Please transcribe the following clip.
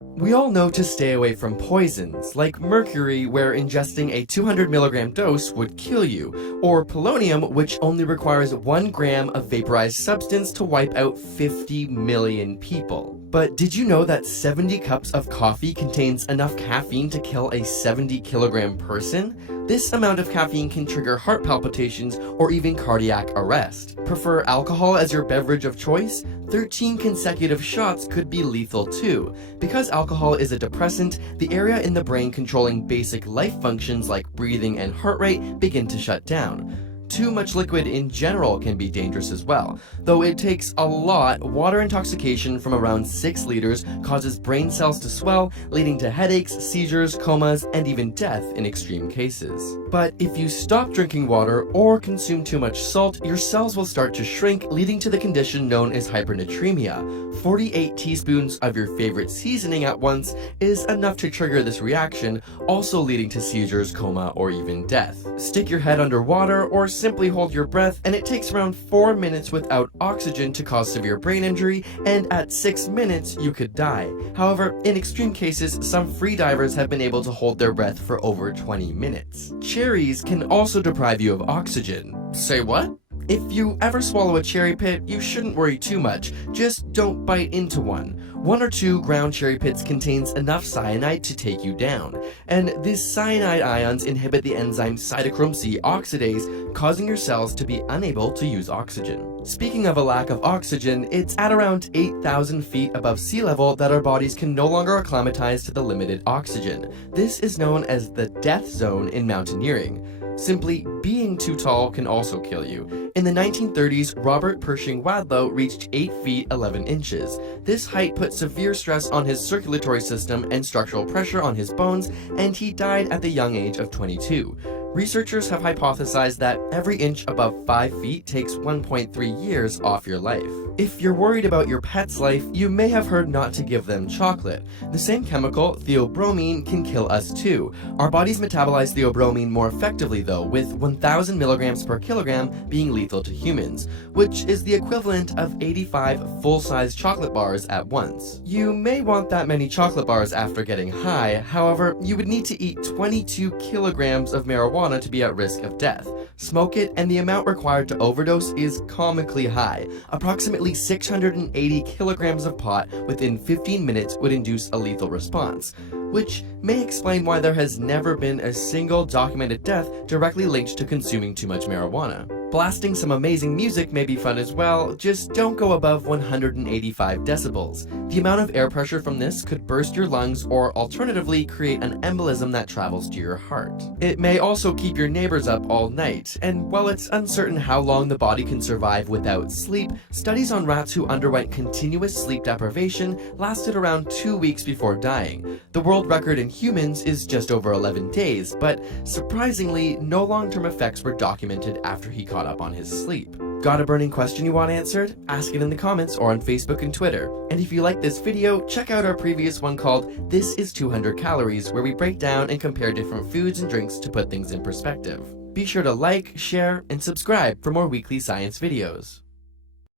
We all know to stay away from poisons, like mercury, where ingesting a 200 milligram dose would kill you, or polonium, which only requires 1 gram of vaporized substance to wipe out 50 million people. But did you know that 70 cups of coffee contains enough caffeine to kill a 70 kilogram person? This amount of caffeine can trigger heart palpitations or even cardiac arrest. Prefer alcohol as your beverage of choice? 13 consecutive shots could be lethal too. Because alcohol is a depressant, the area in the brain controlling basic life functions like breathing and heart rate begin to shut down. Too much liquid in general can be dangerous as well. Though it takes a lot, water intoxication from around 6 liters causes brain cells to swell, leading to headaches, seizures, comas, and even death in extreme cases. But if you stop drinking water or consume too much salt, your cells will start to shrink, leading to the condition known as hypernatremia. 48 teaspoons of your favorite seasoning at once is enough to trigger this reaction, also leading to seizures, coma, or even death. Stick your head under water or simply hold your breath, and it takes around 4 minutes without oxygen to cause severe brain injury, and at 6 minutes you could die. However, in extreme cases, some free divers have been able to hold their breath for over 20 minutes. Cherries can also deprive you of oxygen. Say what? If you ever swallow a cherry pit, you shouldn't worry too much, just don't bite into one. 1 or 2 ground cherry pits contains enough cyanide to take you down, and these cyanide ions inhibit the enzyme cytochrome C oxidase, causing your cells to be unable to use oxygen. Speaking of a lack of oxygen, it's at around 8,000 feet above sea level that our bodies can no longer acclimatize to the limited oxygen. This is known as the death zone in mountaineering. Simply being too tall can also kill you. In the 1930s, Robert Pershing Wadlow reached 8 feet 11 inches. This height put severe stress on his circulatory system and structural pressure on his bones, and he died at the young age of 22. Researchers have hypothesized that every inch above 5 feet takes 1.3 years off your life. If you're worried about your pet's life, you may have heard not to give them chocolate. The same chemical, theobromine, can kill us too. Our bodies metabolize theobromine more effectively though, with 1,000 milligrams per kilogram being lethal to humans, which is the equivalent of 85 full-size chocolate bars at once. You may want that many chocolate bars after getting high, however, you would need to eat 22 kilograms of marijuana to be at risk of death. Smoke it, and the amount required to overdose is comically high. Approximately 680 kilograms of pot within 15 minutes would induce a lethal response, which may explain why there has never been a single documented death directly linked to consuming too much marijuana. Blasting some amazing music may be fun as well, just don't go above 185 decibels. The amount of air pressure from this could burst your lungs or alternatively create an embolism that travels to your heart. It may also keep your neighbors up all night, and while it's uncertain how long the body can survive without sleep, studies on rats who underwent continuous sleep deprivation lasted around 2 weeks before dying. The world record in humans is just over 11 days, but surprisingly, no long-term effects were documented after he caught up on his sleep. Got a burning question you want answered? Ask it in the comments or on Facebook and Twitter. And if you like this video, check out our previous one called This is 200 Calories, where we break down and compare different foods and drinks to put things in perspective. Be sure to like, share, and subscribe for more weekly science videos.